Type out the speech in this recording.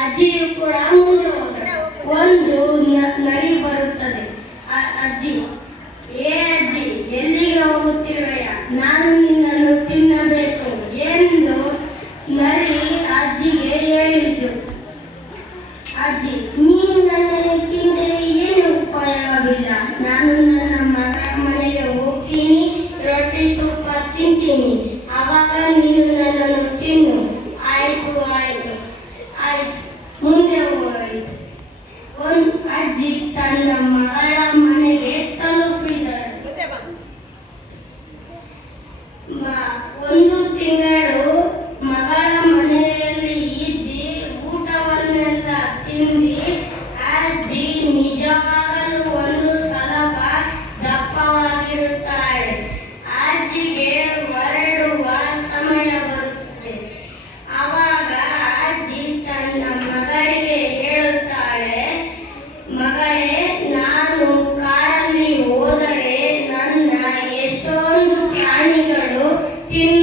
ಅಜ್ಜಿಯು ಕೂಡ ಮುಂದೆ ಹೋದಳು. ಒಂದು ನರಿ ಬರುತ್ತದೆ. ಅಜ್ಜಿ, ಏ ಅಜ್ಜಿ, ಎಲ್ಲಿಗೆ ಹೋಗುತ್ತಿರುವೆಯ? ನಾನು ನಿನ್ನನ್ನು ತಿನ್ನಬೇಕು ಎಂದು ನರಿ ಅಜ್ಜಿಗೆ ಹೇಳಿತು. ಅಜ್ಜಿ, ನೀನು ನನ್ನನ್ನು ತಿಂದರೆ ಏನು ಉಪಯೋಗವಿಲ್ಲ. ನಾನು ನನ್ನ ಮಗಳ ಮನೆಗೆ ಹೋಗ್ತೀನಿ, ರೊಟ್ಟಿ ತುಪ್ಪ ತಿಂತೀನಿ, ಆವಾಗ ನೀನು ನನ್ನನ್ನು ತಿನ್ನು. ಆಯ್ತು ಆಯ್ತು ಆಯ್ತು. ಮುಂದೆ ಹೋಯಿತು. ಅಜ್ಜಿ ತನ್ನ ಮಗಳ ಮನೆಗೆ ತಲುಪಿದಳು. ಒಂದು ತಿಂಗಳು ಮಗಳ ಮನೆಯಲ್ಲಿ ಇದ್ದು ಊಟವನ್ನೆಲ್ಲ ತಿಂದು ಅಜ್ಜಿ ನಿಜವಾಗಲೂ ಒಂದು ಸ್ವಲ್ಪ ದಪ್ಪವಾಗಿರುತ್ತಾಳೆ. ಅಜ್ಜಿಗೆ ಹೊರಡುವ ಸಮಯ ಬರುತ್ತದೆ. ಆವಾಗ ಅಜ್ಜಿ ತನ್ನ ಮಗಳಿಗೆ ಹೇಳುತ್ತಾಳೆ, ಮಗಳೇ, ನಾನು ಕಾಡಲ್ಲಿ ಹೋದರೆ ನನ್ನ ಎಷ್ಟೊಂದು ಪ್ರಾಣಿಗಳು ತಿನ್ನು